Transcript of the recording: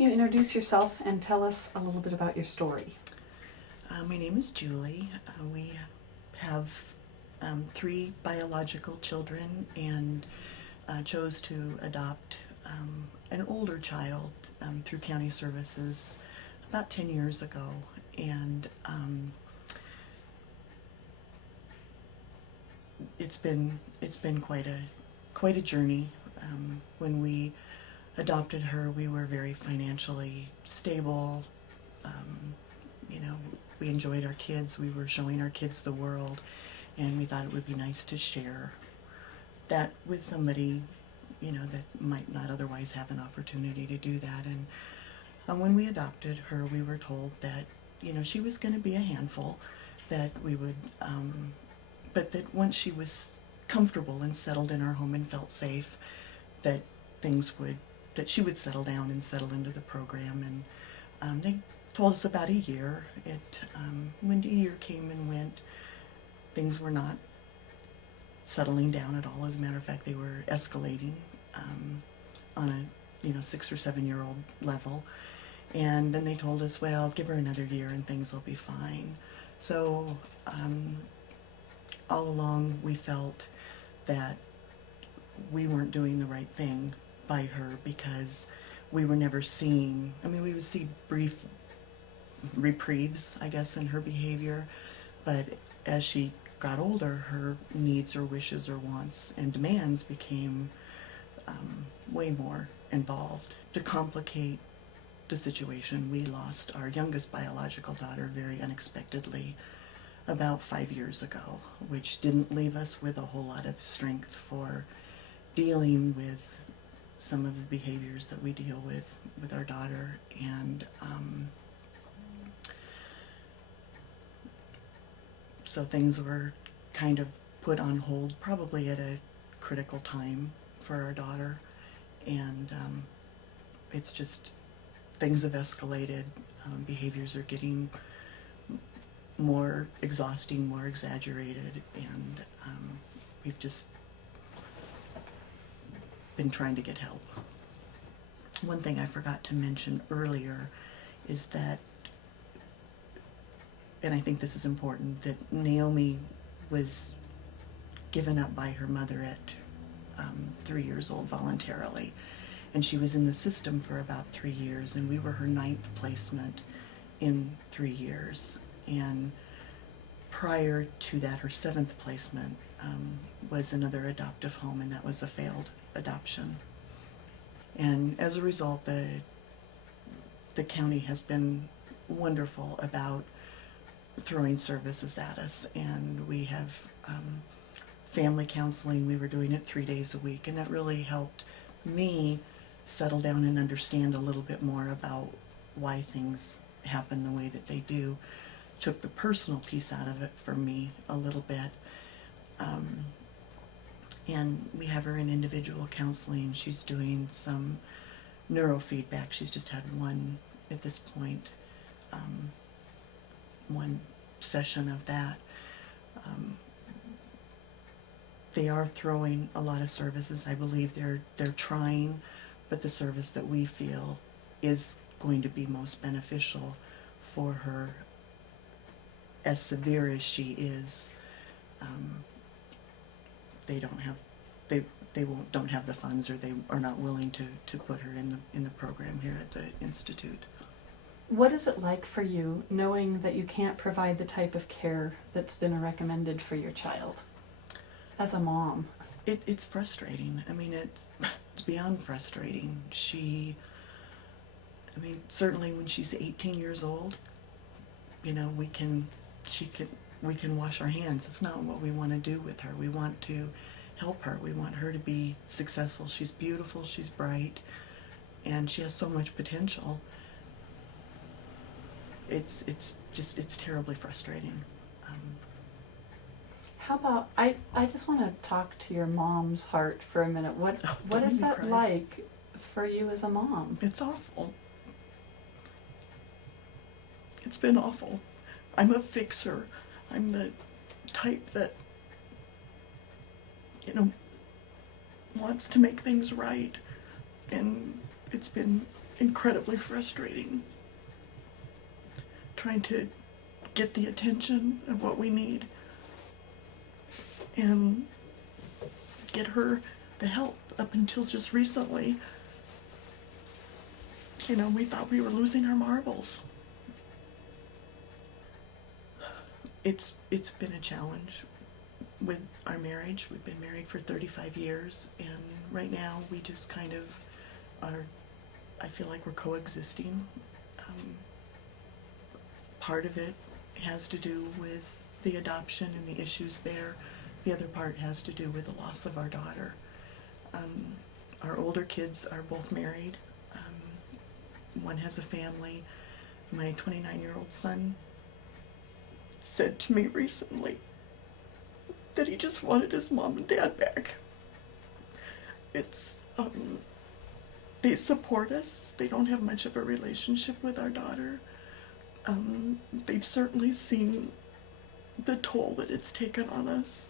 don't you introduce yourself and tell us a little bit about your story? My name is Julie. We have 3 biological children and chose to adopt an older child through county services about 10 years ago. And it's been quite a journey. When we adopted her, we were very financially stable. You know, we enjoyed our kids. We were showing our kids the world, and we thought it would be nice to share that with somebody, you know, that might not otherwise have an opportunity to do that. And when we adopted her, we were told that, you know, she was going to be a handful, that we would, but that once she was comfortable and settled in our home and felt safe, that that she would settle down and settle into the program. And they told us about a year. When a year came and went, things were not settling down at all. As a matter of fact, they were escalating on a 6 or 7 year old level. And then they told us, well, give her another year and things will be fine. So all along we felt that we weren't doing the right thing by her, because we were never seeing, we would see brief reprieves, I guess, in her behavior, but as she got older, her needs or wishes or wants and demands became way more involved. To complicate the situation, we lost our youngest biological daughter very unexpectedly about 5 years ago, which didn't leave us with a whole lot of strength for dealing with some of the behaviors that we deal with our daughter. And so things were kind of put on hold, probably at a critical time for our daughter. And it's just, things have escalated. Behaviors are getting more exhausting, more exaggerated, and we've just been trying to get help. One thing I forgot to mention earlier is that, and I think this is important, that Naomi was given up by her mother at 3 years old voluntarily, and she was in the system for about 3 years, and we were her 9th placement in 3 years. And prior to that, her 7th placement was another adoptive home, and that was a failed adoption. And as a result, the county has been wonderful about throwing services at us, and we have family counseling. We were doing it 3 days a week, and that really helped me settle down and understand a little bit more about why things happen the way that they do. Took the personal piece out of it for me a little bit. And we have her in individual counseling. She's doing some neurofeedback. She's just had one at this point, one session of that. They are throwing a lot of services. I believe they're trying, but the service that we feel is going to be most beneficial for her, as severe as she is. They don't have the funds, or they are not willing to put her in the program here at the Institute. What is it like for you, knowing that you can't provide the type of care that's been recommended for your child as a mom? It's frustrating. It's beyond frustrating. Certainly when she's 18 years old, we can wash our hands. It's not what we want to do with her. We want to help her. We want her to be successful. She's beautiful, she's bright, and she has so much potential. It's terribly frustrating. How about, I just want to talk to your mom's heart for a minute. What is that like for you as a mom? It's awful. It's been awful. I'm a fixer. I'm the type that, wants to make things right. And it's been incredibly frustrating. Trying to get the attention of what we need and get her the help. Up until just recently, you know, we thought we were losing our marbles. It's been a challenge with our marriage. We've been married for 35 years, and right now we just kind of are, I feel like we're coexisting. Part of it has to do with the adoption and the issues there. The other part has to do with the loss of our daughter. Our older kids are both married. One has a family. My 29-year-old son said to me recently that he just wanted his mom and dad back. It's, they support us. They don't have much of a relationship with our daughter. They've certainly seen the toll that it's taken on us.